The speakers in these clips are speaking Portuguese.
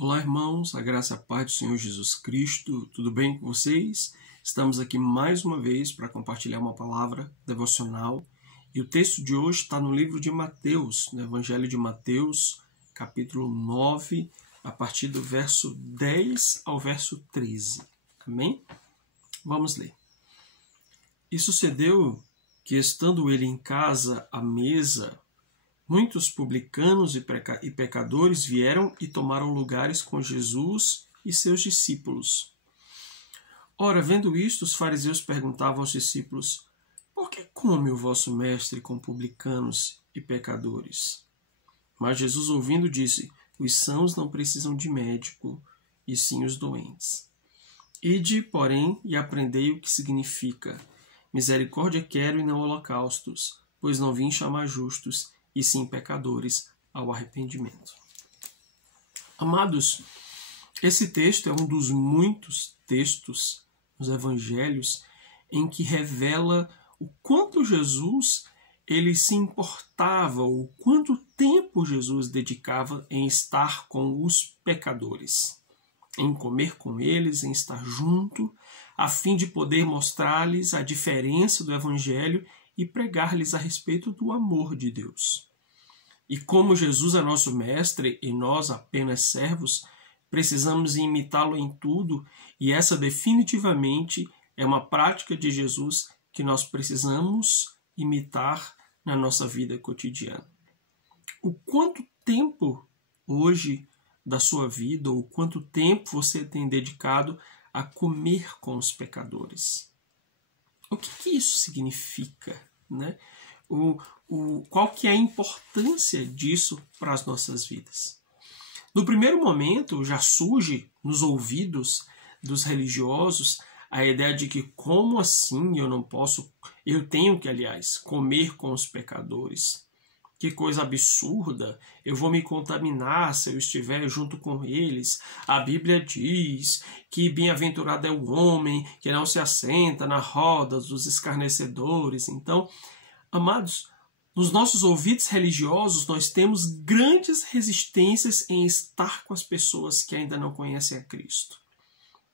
Olá, irmãos, a graça e a paz do Senhor Jesus Cristo, tudo bem com vocês? Estamos aqui mais uma vez para compartilhar uma palavra devocional e o texto de hoje está no livro de Mateus, no Evangelho de Mateus, capítulo 9, a partir do verso 10 ao verso 13. Amém? Vamos ler. E sucedeu que, estando ele em casa à mesa, muitos publicanos e pecadores vieram e tomaram lugares com Jesus e seus discípulos. Ora, vendo isto, os fariseus perguntavam aos discípulos: por que come o vosso mestre com publicanos e pecadores? Mas Jesus, ouvindo, disse: os sãos não precisam de médico, e sim os doentes. Ide, porém, e aprendei o que significa: misericórdia quero e não holocaustos, pois não vim chamar justos, e sim pecadores ao arrependimento. Amados, esse texto é um dos muitos textos nos evangelhos em que revela o quanto Jesus ele se importava, o quanto tempo Jesus dedicava em estar com os pecadores, em comer com eles, em estar junto, a fim de poder mostrar-lhes a diferença do evangelho e pregar-lhes a respeito do amor de Deus. E como Jesus é nosso mestre e nós apenas servos, precisamos imitá-lo em tudo, e essa definitivamente é uma prática de Jesus que nós precisamos imitar na nossa vida cotidiana. O quanto tempo hoje da sua vida, ou quanto tempo você tem dedicado a comer com os pecadores? O que isso significa, né? Qual que é a importância disso para as nossas vidas? No primeiro momento, já surge nos ouvidos dos religiosos a ideia de que como assim eu tenho que, aliás, comer com os pecadores? Que coisa absurda, eu vou me contaminar se eu estiver junto com eles. A Bíblia diz que bem-aventurado é o homem que não se assenta na roda dos escarnecedores. Então, amados, nos nossos ouvidos religiosos nós temos grandes resistências em estar com as pessoas que ainda não conhecem a Cristo.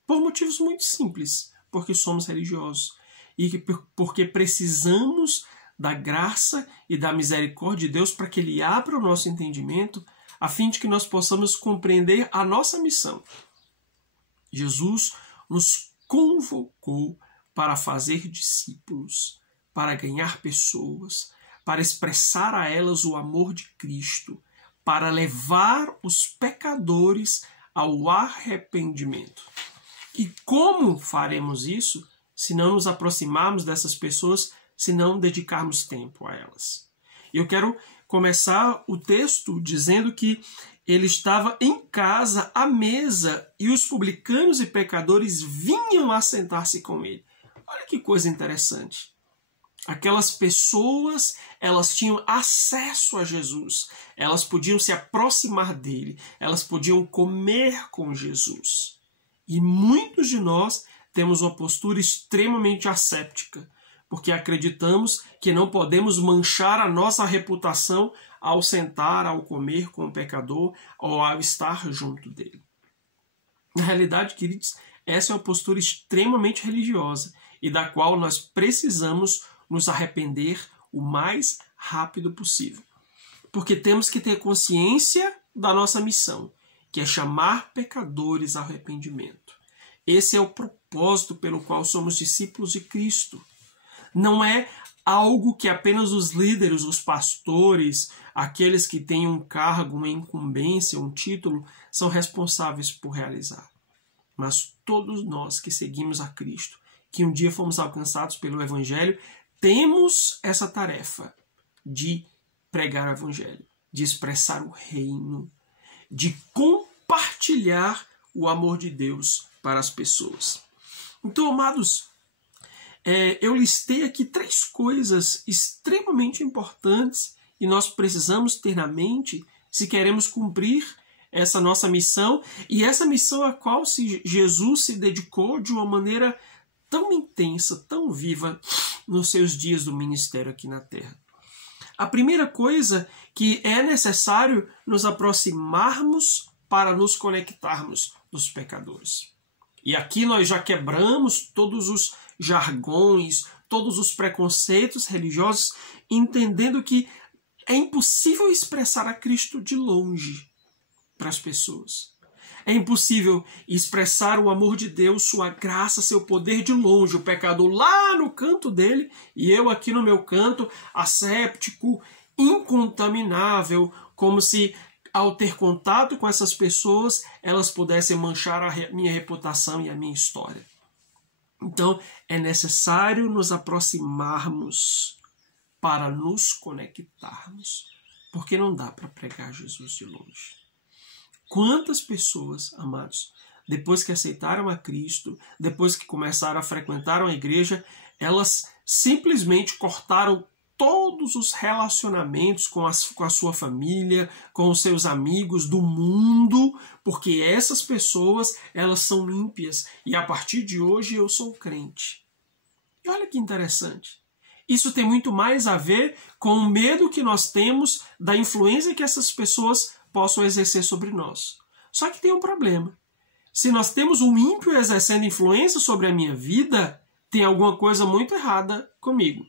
Por motivos muito simples, porque somos religiosos e porque precisamos da graça e da misericórdia de Deus para que Ele abra o nosso entendimento, a fim de que nós possamos compreender a nossa missão. Jesus nos convocou para fazer discípulos, para ganhar pessoas, para expressar a elas o amor de Cristo, para levar os pecadores ao arrependimento. E como faremos isso se não nos aproximarmos dessas pessoas, se não dedicarmos tempo a elas? Eu quero começar o texto dizendo que ele estava em casa à mesa e os publicanos e pecadores vinham a sentar-se com ele. Olha que coisa interessante. Aquelas pessoas, elas tinham acesso a Jesus, elas podiam se aproximar dele, elas podiam comer com Jesus. E muitos de nós temos uma postura extremamente asséptica, porque acreditamos que não podemos manchar a nossa reputação ao sentar, ao comer com o pecador ou ao estar junto dele. Na realidade, queridos, essa é uma postura extremamente religiosa e da qual nós precisamos nos arrepender o mais rápido possível. Porque temos que ter consciência da nossa missão, que é chamar pecadores ao arrependimento. Esse é o propósito pelo qual somos discípulos de Cristo. Não é algo que apenas os líderes, os pastores, aqueles que têm um cargo, uma incumbência, um título, são responsáveis por realizar. Mas todos nós que seguimos a Cristo, que um dia fomos alcançados pelo Evangelho, temos essa tarefa de pregar o Evangelho, de expressar o reino, de compartilhar o amor de Deus para as pessoas. Então, amados, eu listei aqui 3 coisas extremamente importantes e nós precisamos ter na mente se queremos cumprir essa nossa missão, e essa missão a qual Jesus se dedicou de uma maneira tão intensa, tão viva nos seus dias do ministério aqui na Terra. A primeira coisa que é necessário nos aproximarmos para nos conectarmos dos pecadores. E aqui nós já quebramos todos os jargões, todos os preconceitos religiosos, entendendo que é impossível expressar a Cristo de longe para as pessoas. É impossível expressar o amor de Deus, sua graça, seu poder de longe. O pecador lá no canto dele e eu aqui no meu canto, asséptico, incontaminável, como se ao ter contato com essas pessoas, elas pudessem manchar a minha reputação e a minha história. Então, é necessário nos aproximarmos para nos conectarmos, porque não dá para pregar Jesus de longe. Quantas pessoas, amados, depois que aceitaram a Cristo, depois que começaram a frequentar a igreja, elas simplesmente cortaram todos os relacionamentos com a sua família, com os seus amigos do mundo, porque essas pessoas, elas são ímpias e a partir de hoje eu sou crente. E olha que interessante. Isso tem muito mais a ver com o medo que nós temos da influência que essas pessoas possam exercer sobre nós. Só que tem um problema. Se nós temos um ímpio exercendo influência sobre a minha vida, tem alguma coisa muito errada comigo,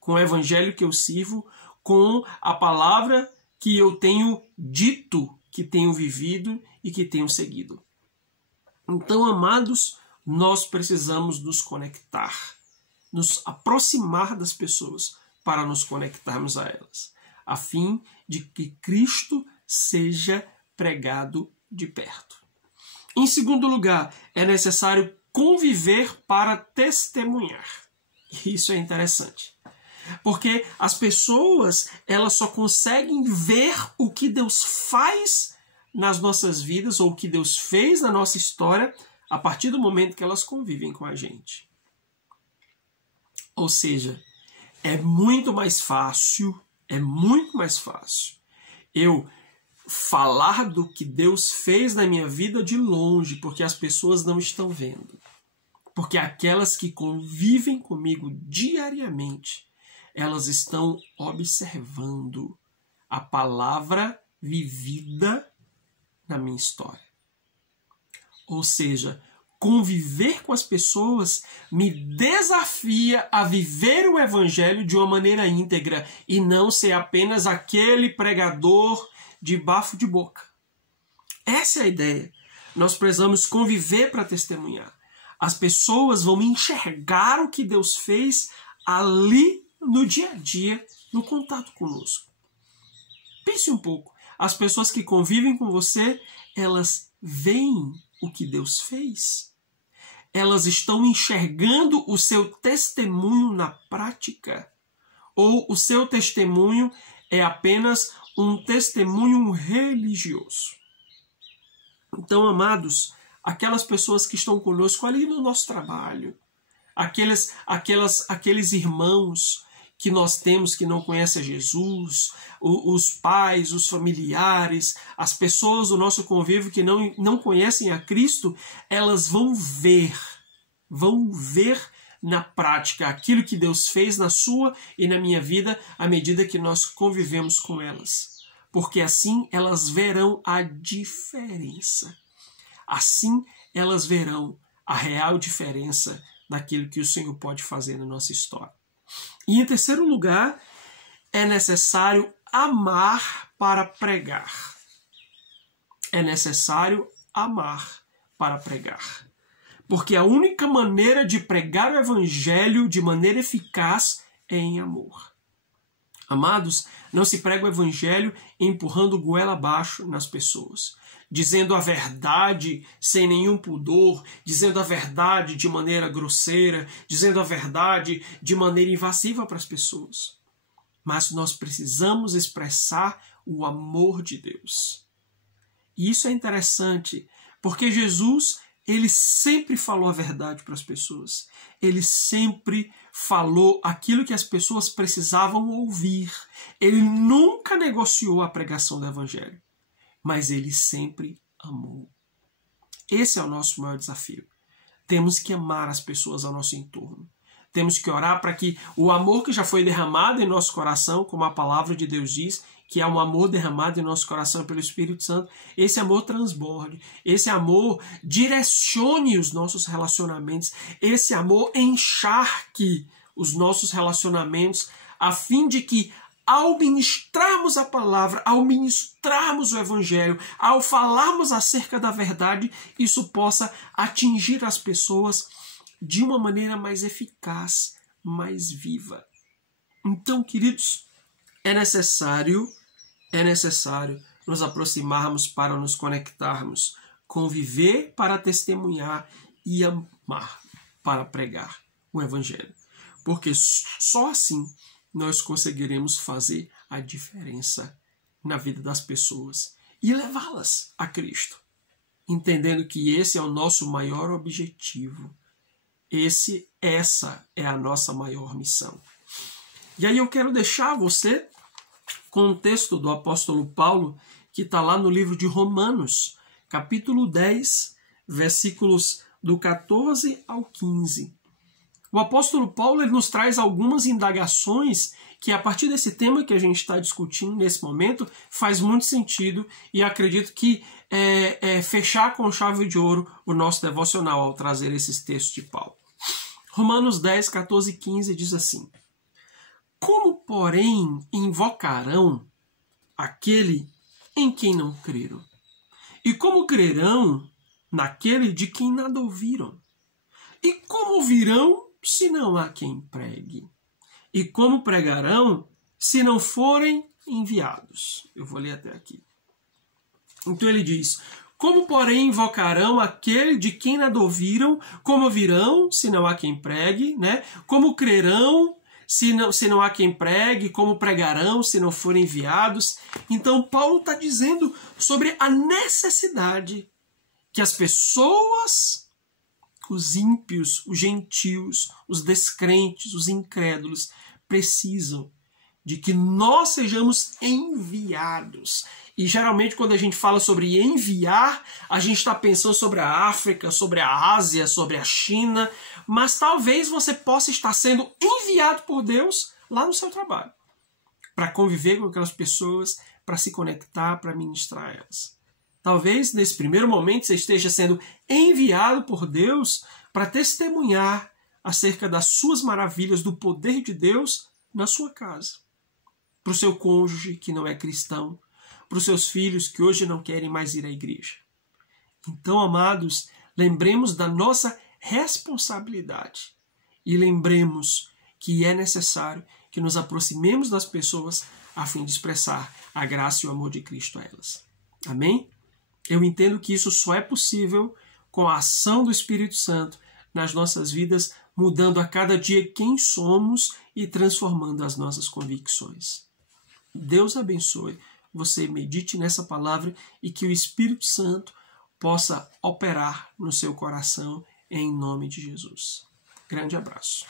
com o evangelho que eu sirvo, com a palavra que eu tenho dito, que tenho vivido e que tenho seguido. Então, amados, nós precisamos nos conectar, nos aproximar das pessoas para nos conectarmos a elas, a fim de que Cristo seja pregado de perto. Em segundo lugar, é necessário conviver para testemunhar. Isso é interessante. Porque as pessoas, elas só conseguem ver o que Deus faz nas nossas vidas, ou o que Deus fez na nossa história, a partir do momento que elas convivem com a gente. Ou seja, é muito mais fácil eu falar do que Deus fez na minha vida de longe, porque as pessoas não estão vendo. Porque aquelas que convivem comigo diariamente, elas estão observando a palavra vivida na minha história. Ou seja, conviver com as pessoas me desafia a viver o evangelho de uma maneira íntegra e não ser apenas aquele pregador de bafo de boca. Essa é a ideia. Nós precisamos conviver para testemunhar. As pessoas vão enxergar o que Deus fez ali no dia a dia, no contato conosco. Pense um pouco. As pessoas que convivem com você, elas veem o que Deus fez. Elas estão enxergando o seu testemunho na prática. Ou o seu testemunho é apenas um testemunho religioso. Então, amados, aquelas pessoas que estão conosco ali no nosso trabalho, aqueles irmãos que nós temos que não conhecem a Jesus, os pais, os familiares, as pessoas do nosso convívio que não conhecem a Cristo, elas vão ver na prática aquilo que Deus fez na sua e na minha vida à medida que nós convivemos com elas. Porque assim elas verão a diferença. Assim elas verão a real diferença daquilo que o Senhor pode fazer na nossa história. E em terceiro lugar, é necessário amar para pregar. É necessário amar para pregar. Porque a única maneira de pregar o evangelho de maneira eficaz é em amor. Amados, não se prega o evangelho empurrando goela abaixo nas pessoas, dizendo a verdade sem nenhum pudor, dizendo a verdade de maneira grosseira, dizendo a verdade de maneira invasiva para as pessoas. Mas nós precisamos expressar o amor de Deus. E isso é interessante, porque Jesus, ele sempre falou a verdade para as pessoas. Ele sempre falou aquilo que as pessoas precisavam ouvir. Ele nunca negociou a pregação do evangelho. Mas ele sempre amou. Esse é o nosso maior desafio. Temos que amar as pessoas ao nosso entorno. Temos que orar para que o amor que já foi derramado em nosso coração, como a palavra de Deus diz, que é um amor derramado em nosso coração pelo Espírito Santo, esse amor transborde, esse amor direcione os nossos relacionamentos, esse amor encharque os nossos relacionamentos, a fim de que, ao ministrarmos a palavra, ao ministrarmos o Evangelho, ao falarmos acerca da verdade, isso possa atingir as pessoas de uma maneira mais eficaz, mais viva. Então, queridos, é necessário nos aproximarmos para nos conectarmos, conviver para testemunhar e amar para pregar o Evangelho. Porque só assim nós conseguiremos fazer a diferença na vida das pessoas e levá-las a Cristo, entendendo que esse é o nosso maior objetivo. Essa é a nossa maior missão. E aí eu quero deixar você com um texto do apóstolo Paulo, que está lá no livro de Romanos, capítulo 10, versículos do 14 ao 15. O apóstolo Paulo ele nos traz algumas indagações que, a partir desse tema que a gente está discutindo nesse momento, faz muito sentido, e acredito que fechar com chave de ouro o nosso devocional ao trazer esses textos de Paulo. Romanos 10, 14 e 15 diz assim: Como, porém, invocarão aquele em quem não creram? E como crerão naquele de quem nada ouviram? E como ouvirão se não há quem pregue? E como pregarão se não forem enviados? Eu vou ler até aqui. Então ele diz: Como, porém, invocarão aquele de quem nada ouviram? Como ouvirão se não há quem pregue? Né? Como crerão se não há quem pregue? Como pregarão se não forem enviados? Então Paulo está dizendo sobre a necessidade que as pessoas, os ímpios, os gentios, os descrentes, os incrédulos, precisam de que nós sejamos enviados. E geralmente quando a gente fala sobre enviar, a gente está pensando sobre a África, sobre a Ásia, sobre a China, mas talvez você possa estar sendo enviado por Deus lá no seu trabalho, para conviver com aquelas pessoas, para se conectar, para ministrar elas. Talvez nesse primeiro momento você esteja sendo enviado por Deus para testemunhar acerca das suas maravilhas, do poder de Deus na sua casa. Para o seu cônjuge que não é cristão, para os seus filhos que hoje não querem mais ir à igreja. Então, amados, lembremos da nossa responsabilidade e lembremos que é necessário que nos aproximemos das pessoas a fim de expressar a graça e o amor de Cristo a elas. Amém? Eu entendo que isso só é possível com a ação do Espírito Santo nas nossas vidas, mudando a cada dia quem somos e transformando as nossas convicções. Deus abençoe. Você medite nessa palavra e que o Espírito Santo possa operar no seu coração em nome de Jesus. Grande abraço.